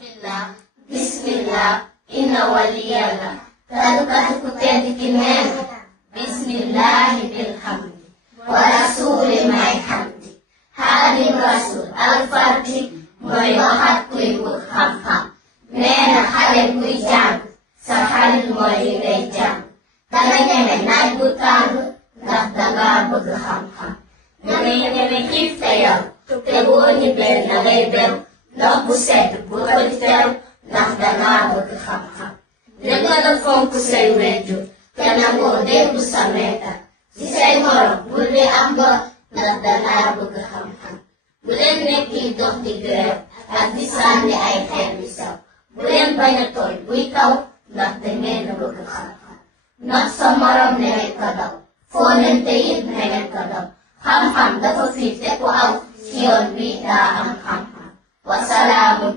billah bismillah inna waliyallah kadukatu ku tedd ki neen bismillahi bilhamdi wa rasuli may hamdi xaadim rasul alfardi mooy waxat kuy wut xam-xam nee na xale buy jàng sa xarit mooy li ngay jàng danga ñeme naaj bu tàng ndax danga bëgg xam-xam danga ñeme xiif te yow te boo ñibbee na ngay beru ndox bu sedd bu ko di teru ndax danga bëgg xam-xam danga la fonk say wejju te nangoo déglu sa meeta ci say morom bul di am ba ndax danga bëgg xam-xam bu leen nekki dox di grève ak di sànni ay xeer yu saw bu leen bañ a tooy buy taw ndax dangeen a bëgg xam-xam ndax sa morom ne ngeen ko daw foo leen te it ne ngeen ko daw xam-xam dafa fii te ku aw ci yoon wi daa am xam-xam wasalaamu